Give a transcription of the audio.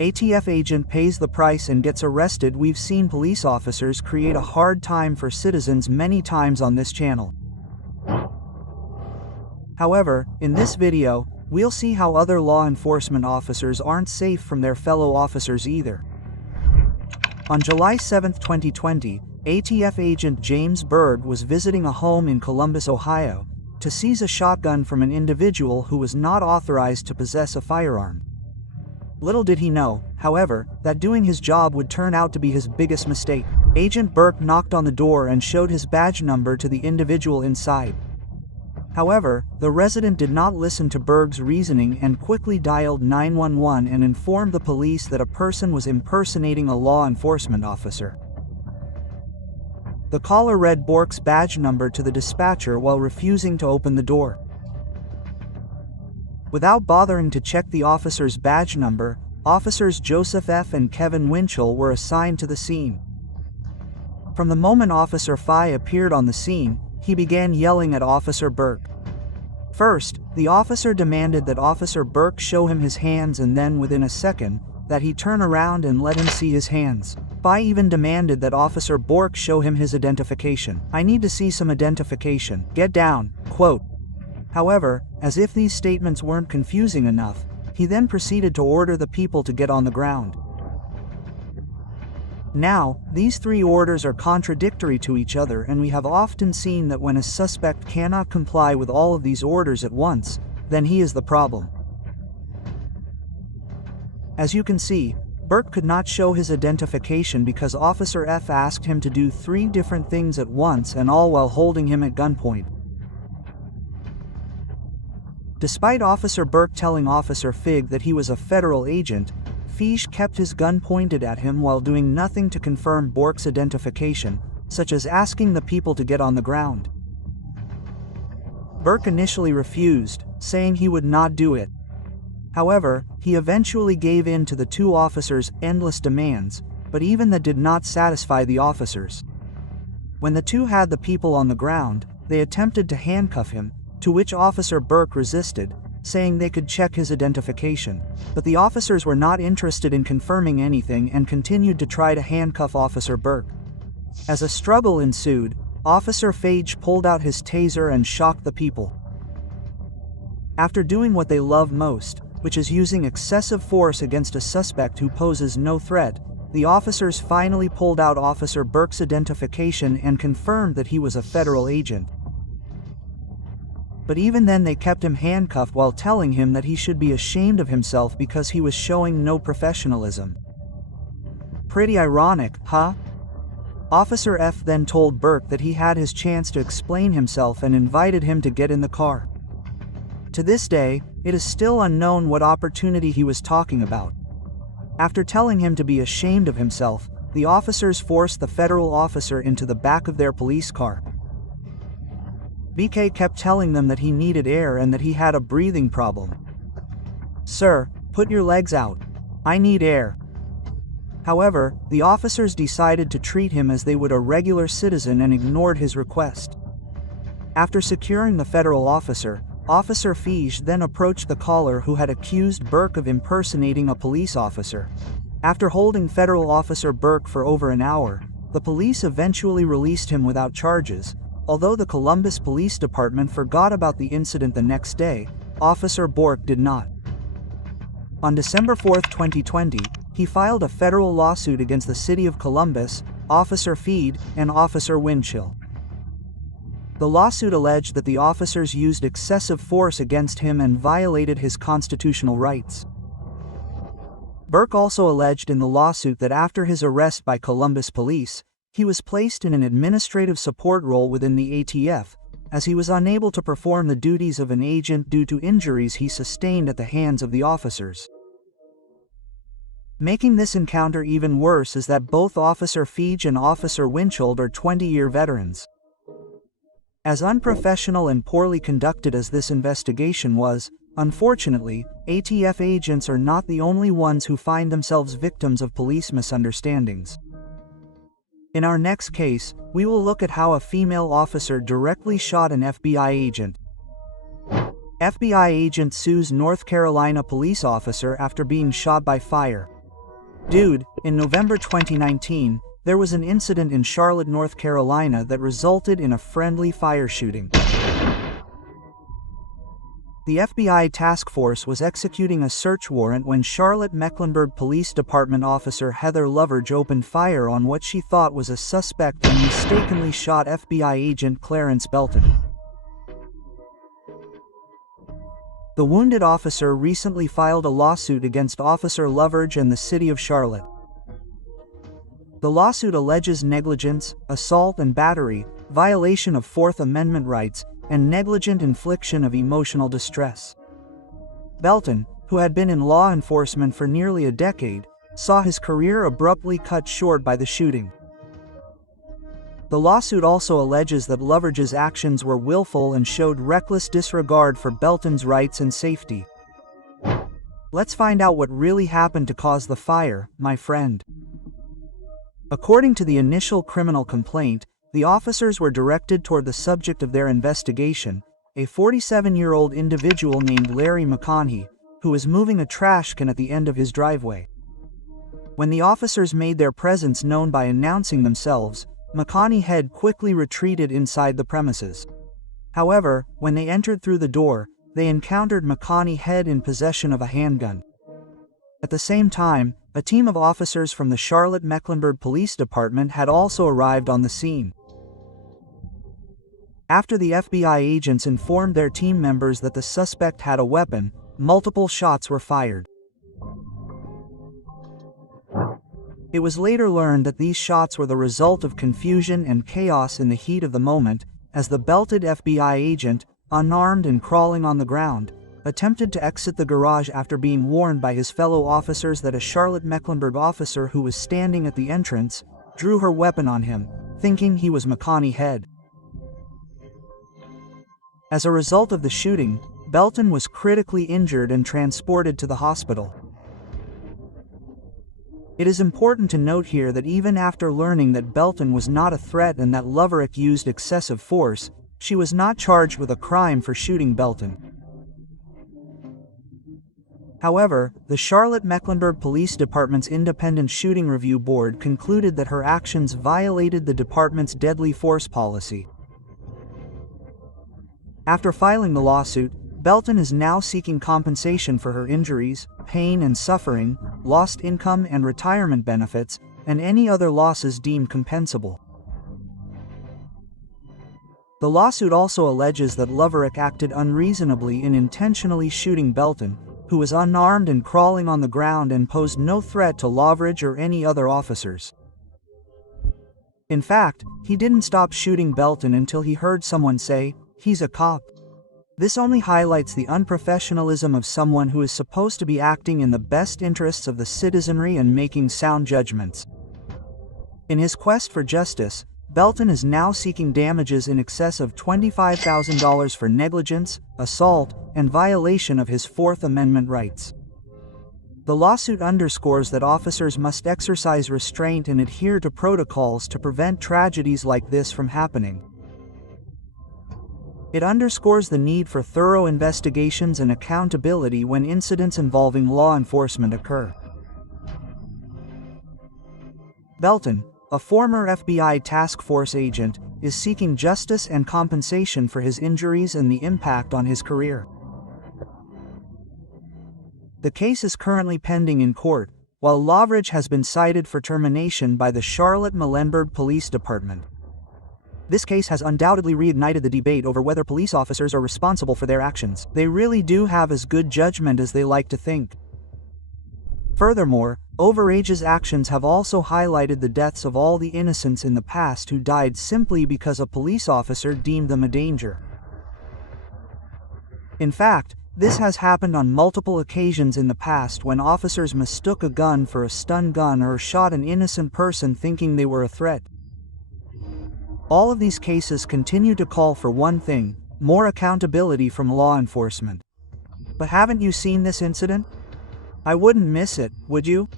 ATF agent pays the price and gets arrested. We've seen police officers create a hard time for citizens many times on this channel. However, in this video, we'll see how other law enforcement officers aren't safe from their fellow officers either. On July 7, 2020, ATF agent James Berg was visiting a home in Columbus, Ohio, to seize a shotgun from an individual who was not authorized to possess a firearm. Little did he know, however, that doing his job would turn out to be his biggest mistake. Agent Berg knocked on the door and showed his badge number to the individual inside. However, the resident did not listen to Berg's reasoning and quickly dialed 911 and informed the police that a person was impersonating a law enforcement officer. The caller read Berg's badge number to the dispatcher while refusing to open the door. Without bothering to check the officer's badge number, officers Joseph F. and Kevin Winchell were assigned to the scene. From the moment Officer Phi appeared on the scene, he began yelling at Officer Berg. First, the officer demanded that Officer Berg show him his hands, and then within a second, that he turn around and let him see his hands. Phi even demanded that Officer Berg show him his identification. "I need to see some identification. Get down," quote. However, as if these statements weren't confusing enough, he then proceeded to order the people to get on the ground. Now, these three orders are contradictory to each other, and we have often seen that when a suspect cannot comply with all of these orders at once, then he is the problem. As you can see, Berg could not show his identification because Officer F asked him to do three different things at once, and all while holding him at gunpoint. Despite Officer Berg telling Officer Fig that he was a federal agent, Fig kept his gun pointed at him while doing nothing to confirm Berg's identification, such as asking the people to get on the ground. Berg initially refused, saying he would not do it. However, he eventually gave in to the two officers' endless demands, but even that did not satisfy the officers. When the two had the people on the ground, they attempted to handcuff him, to which Officer Berg resisted, saying they could check his identification. But the officers were not interested in confirming anything and continued to try to handcuff Officer Berg. As a struggle ensued, Officer Fage pulled out his taser and shocked the people. After doing what they love most, which is using excessive force against a suspect who poses no threat, the officers finally pulled out Officer Berg's identification and confirmed that he was a federal agent. But even then they kept him handcuffed while telling him that he should be ashamed of himself because he was showing no professionalism. Pretty ironic, huh? Officer F then told Berg that he had his chance to explain himself and invited him to get in the car. To this day, it is still unknown what opportunity he was talking about. After telling him to be ashamed of himself, the officers forced the federal officer into the back of their police car. BK kept telling them that he needed air and that he had a breathing problem. "Sir, put your legs out. I need air." However, the officers decided to treat him as they would a regular citizen and ignored his request. After securing the federal officer, Officer Fige then approached the caller who had accused Berg of impersonating a police officer. After holding federal officer Berg for over an hour, the police eventually released him without charges. Although the Columbus Police Department forgot about the incident the next day, Officer Berg did not. On December 4, 2020, he filed a federal lawsuit against the city of Columbus, Officer Fige, and Officer Winchell. The lawsuit alleged that the officers used excessive force against him and violated his constitutional rights. Berg also alleged in the lawsuit that after his arrest by Columbus police, he was placed in an administrative support role within the ATF, as he was unable to perform the duties of an agent due to injuries he sustained at the hands of the officers. Making this encounter even worse is that both Officer Fige and Officer Winchell are 20-year veterans. As unprofessional and poorly conducted as this investigation was, unfortunately, ATF agents are not the only ones who find themselves victims of police misunderstandings. In our next case, we will look at how a female officer directly shot an FBI agent. FBI agent sues North Carolina police officer after being shot by fire. Dude, in November 2019, there was an incident in Charlotte, North Carolina that resulted in a friendly fire shooting. The FBI task force was executing a search warrant when Charlotte Mecklenburg Police Department officer Heather Loveridge opened fire on what she thought was a suspect and mistakenly shot FBI agent Clarence Belton. The wounded officer recently filed a lawsuit against Officer Loveridge and the city of Charlotte. The lawsuit alleges negligence, assault and battery, violation of Fourth Amendment rights, and negligent infliction of emotional distress. Belton, who had been in law enforcement for nearly a decade, saw his career abruptly cut short by the shooting. The lawsuit also alleges that Loveridge's actions were willful and showed reckless disregard for Belton's rights and safety. Let's find out what really happened to cause the fire, my friend. According to the initial criminal complaint, the officers were directed toward the subject of their investigation, a 47-year-old individual named Larry McConaughey, who was moving a trash can at the end of his driveway. When the officers made their presence known by announcing themselves, McConaughey had quickly retreated inside the premises. However, when they entered through the door, they encountered McConaughey had in possession of a handgun. At the same time, a team of officers from the Charlotte Mecklenburg Police Department had also arrived on the scene. After the FBI agents informed their team members that the suspect had a weapon, multiple shots were fired. It was later learned that these shots were the result of confusion and chaos in the heat of the moment, as the belted FBI agent, unarmed and crawling on the ground, attempted to exit the garage after being warned by his fellow officers that a Charlotte Mecklenburg officer who was standing at the entrance drew her weapon on him, thinking he was McConaughey had. As a result of the shooting, Belton was critically injured and transported to the hospital. It is important to note here that even after learning that Belton was not a threat and that Loveridge used excessive force, she was not charged with a crime for shooting Belton. However, the Charlotte Mecklenburg Police Department's Independent Shooting Review Board concluded that her actions violated the department's deadly force policy. After filing the lawsuit, Belton is now seeking compensation for her injuries, pain and suffering, lost income and retirement benefits, and any other losses deemed compensable. The lawsuit also alleges that Loveridge acted unreasonably in intentionally shooting Belton, who was unarmed and crawling on the ground and posed no threat to Loveridge or any other officers. In fact, he didn't stop shooting Belton until he heard someone say, "He's a cop." This only highlights the unprofessionalism of someone who is supposed to be acting in the best interests of the citizenry and making sound judgments. In his quest for justice, Belton is now seeking damages in excess of $25,000 for negligence, assault, and violation of his Fourth Amendment rights. The lawsuit underscores that officers must exercise restraint and adhere to protocols to prevent tragedies like this from happening. It underscores the need for thorough investigations and accountability when incidents involving law enforcement occur. Belton, a former FBI task force agent, is seeking justice and compensation for his injuries and the impact on his career. The case is currently pending in court, while Loveridge has been cited for termination by the Charlotte Mecklenburg Police Department. This case has undoubtedly reignited the debate over whether police officers are responsible for their actions. They really do have as good judgment as they like to think. Furthermore, Overage's actions have also highlighted the deaths of all the innocents in the past who died simply because a police officer deemed them a danger. In fact, this has happened on multiple occasions in the past when officers mistook a gun for a stun gun or shot an innocent person thinking they were a threat. All of these cases continue to call for one thing: more accountability from law enforcement. But haven't you seen this incident? I wouldn't miss it, would you?